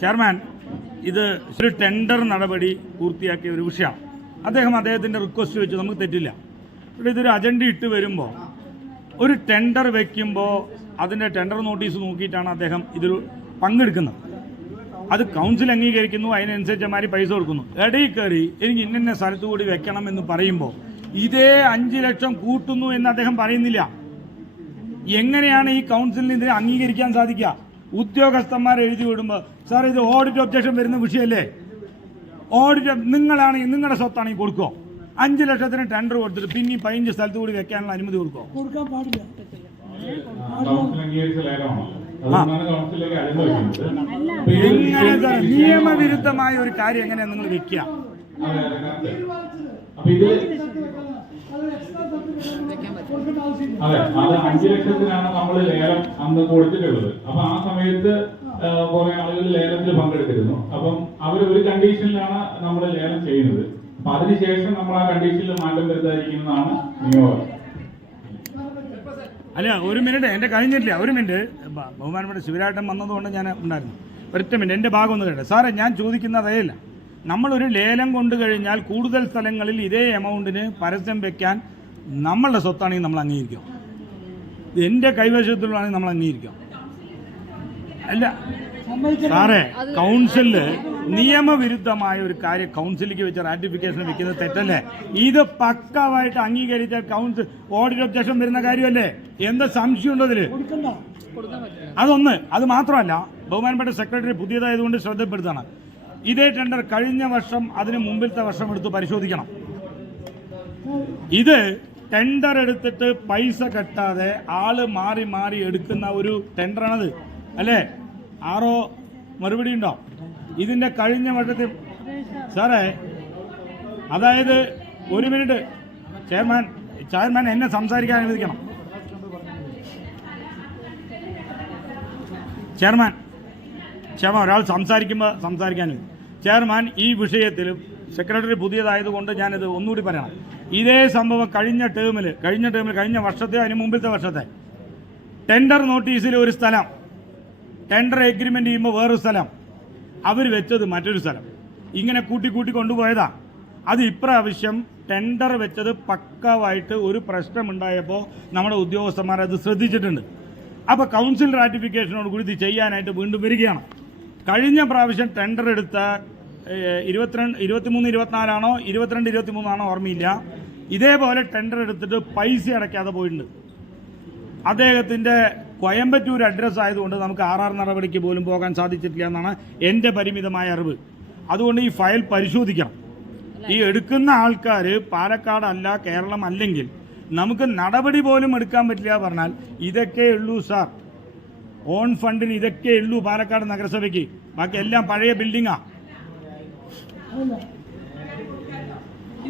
Chairman, ഇത് ഒരു tender നടപടി പൂർത്തിയാക്കിയ ഒരു വിഷയമാണ്. അദ്ദേഹത്തിൻ്റെ റിക്വസ്റ്റ് വെച്ച് നമുക്ക് തെറ്റില്ല. ഇവിടെ ഇതൊരു അജണ്ട ഇട്ട് വരുമ്പോൾ ഒരു ടെൻഡർ വയ്ക്കുമ്പോൾ അതിൻ്റെ ടെൻഡർ നോട്ടീസ് നോക്കിയിട്ടാണ് അദ്ദേഹം ഇതിൽ പങ്കെടുക്കുന്നത്. അത് കൗൺസിൽ അംഗീകരിക്കുന്നു, അതിനനുസരിച്ച് മാതിരി പൈസ കൊടുക്കുന്നു. ഇടയിൽ കയറി എനിക്ക് ഇന്ന സ്ഥലത്ത് കൂടി വെക്കണം എന്ന് പറയുമ്പോൾ ഇതേ 5 ലക്ഷം കൂട്ടുന്നു എന്ന് അദ്ദേഹം പറയുന്നില്ല. എങ്ങനെയാണ് ഈ കൗൺസിലിന് ഇതിനെ അംഗീകരിക്കാൻ സാധിക്കുക? ഉദ്യോഗസ്ഥന്മാർ എഴുതി വിടുമ്പോൾ സാർ ഇത് ഓഡിറ്റ് ഒബ്ജക്ഷൻ വരുന്ന വിഷയമല്ലേ, ഓഡിറ്റ് നിങ്ങളാണെങ്കിൽ നിങ്ങളുടെ സ്വത്താണെങ്കിൽ കൊടുക്കുമോ? 5 ലക്ഷത്തിന് ടെൻഡർ കൊടുത്തിട്ട് പിന്നെ 15 സ്ഥലത്ത് കൂടി വെക്കാനുള്ള അനുമതി കൊടുക്കുമോ? കൊടുക്കാൻ പാടില്ല. നിയമവിരുദ്ധമായ ഒരു കാര്യം എങ്ങനെയാണ് നിങ്ങൾ വെക്കുക? അതെ, അത് 5 ലക്ഷത്തിനാണ് നമ്മൾ ലേലം അന്ന് കൊടുത്തിട്ടുള്ളത്. അപ്പൊ ആ സമയത്ത് കുറെ ആളുകൾ ലേലത്തിൽ പങ്കെടുത്തിരുന്നു. അപ്പം അവർ ഒരു കണ്ടീഷനിലാണ് നമ്മൾ ലേലം ചെയ്യുന്നത്. അപ്പൊ അതിനുശേഷം നമ്മൾ ആ കണ്ടീഷനിൽ മാറ്റം വരുത്താതിരിക്കുന്നതാണ് നിയമം. അല്ല, ഒരു മിനിറ്റ്, എൻ്റെ കഴിഞ്ഞിട്ടില്ല. ഒരു മിനിറ്റ്, ബഹുമാനപ്പെട്ട ശിവരാട്ടൻ വന്നതുകൊണ്ട് ഞാൻ ഉണ്ടായിരുന്നു. ഒറ്റ മിനിറ്റ്, എൻ്റെ ഭാഗം ഒന്ന് കേട്ടെ. സാറേ, ഞാൻ ചോദിക്കുന്നതേയില്ല. നമ്മളൊരു ലേലം കൊണ്ടു കഴിഞ്ഞാൽ കൂടുതൽ സ്ഥലങ്ങളിൽ ഇതേ എമൗണ്ടിന് പരസ്യം വെക്കാൻ നമ്മളുടെ സ്വത്താണെങ്കിൽ നമ്മൾ അംഗീകരിക്കും. എൻ്റെ കൈവശത്തിലാണെങ്കിൽ നമ്മൾ അംഗീകരിക്കും. അല്ല സാറേ, കൗൺസിലില് നിയമവിരുദ്ധമായ ഒരു കാര്യം കൗൺസിലിലേക്ക് വെച്ച റാറ്റിഫിക്കേഷൻ വെക്കുന്നത് തെറ്റല്ലേ? ഇത് പക്കവായിട്ട് അംഗീകരിച്ച കൗൺസിൽ ഓഡിറ്റ് ഒബ്ജക്ഷൻ വരുന്ന കാര്യമല്ലേ? എന്താ സംശയമുണ്ടോ ഇതില്? അതൊന്ന്. അത് മാത്രമല്ല, ബഹുമാനപ്പെട്ട സെക്രട്ടറി പുതിയതായതുകൊണ്ട് ശ്രദ്ധപ്പെടുത്താണ്. ഇതേ ടെൻഡർ കഴിഞ്ഞ വർഷം അതിന് മുമ്പിലത്തെ വർഷം എടുത്ത് പരിശോധിക്കണം. ഇത് ടെൻഡർ എടുത്തിട്ട് പൈസ കെട്ടാതെ ആള് മാറി മാറി എടുക്കുന്ന ഒരു ടെൻഡറാണത്, അല്ലേ? ആറോ മറുപടി ഉണ്ടോ? ഇതിന്റെ കഴിഞ്ഞ വർഷത്തിൽ സാറേ, അതായത് ഒരു മിനിറ്റ്, ചെയർമാൻ എന്നെ സംസാരിക്കാൻ അനുവദിക്കണം. ചെയർമാൻ, ഒരാൾ സംസാരിക്കുമ്പോൾ സംസാരിക്കാനും. ചെയർമാൻ, ഈ വിഷയത്തിൽ സെക്രട്ടറി പുതിയതായതുകൊണ്ട് ഞാനിത് ഒന്നുകൂടി പറയണം. ഇതേ സംഭവം കഴിഞ്ഞ ടേമിൽ കഴിഞ്ഞ വർഷത്തെ അതിന് മുമ്പിലത്തെ വർഷത്തെ ടെൻഡർ നോട്ടീസിൽ ഒരു സ്ഥലം, ടെൻഡർ എഗ്രിമെന്റ് ചെയ്യുമ്പോൾ വേറൊരു സ്ഥലം, അവർ വെച്ചത് മറ്റൊരു സ്ഥലം, ഇങ്ങനെ കൂട്ടി കൊണ്ടുപോയതാ. അത് ഇപ്രാവശ്യം ടെൻഡർ വെച്ചത് പക്കവായിട്ട് ഒരു പ്രശ്നമുണ്ടായപ്പോൾ നമ്മുടെ ഉദ്യോഗസ്ഥന്മാർ അത് ശ്രദ്ധിച്ചിട്ടുണ്ട്. അപ്പോൾ കൗൺസിൽ റാറ്റിഫിക്കേഷനോട് കൂടി ഇത് ചെയ്യാനായിട്ട് വീണ്ടും വരികയാണ്. കഴിഞ്ഞ പ്രാവശ്യം ടെൻഡർ എടുത്ത 23-24 ആണോ 22-23 ആണോ ഓർമ്മയില്ല, ഇതേപോലെ ടെൻഡർ എടുത്തിട്ട് പൈസ അടയ്ക്കാതെ പോയിട്ടുണ്ട്. അദ്ദേഹത്തിൻ്റെ കോയമ്പത്തൂർ അഡ്രസ്സ് ആയതുകൊണ്ട് നമുക്ക് RR നടപടിക്ക് പോലും പോകാൻ സാധിച്ചിട്ടില്ല എന്നാണ് എൻ്റെ പരിമിതമായ അറിവ്. അതുകൊണ്ട് ഈ ഫയൽ പരിശോധിക്കണം. ഈ എടുക്കുന്ന ആൾക്കാർ പാലക്കാടല്ല, കേരളം അല്ലെങ്കിൽ നമുക്ക് നടപടി പോലും എടുക്കാൻ പറ്റില്ല പറഞ്ഞാൽ ഇതൊക്കെ ഉള്ളൂ സാർ. ഓൺ ഫണ്ടിന് ഇതൊക്കെ ഉള്ളൂ പാലക്കാട് നഗരസഭയ്ക്ക്. ബാക്കി എല്ലാം പഴയ ബിൽഡിങ്ങാ.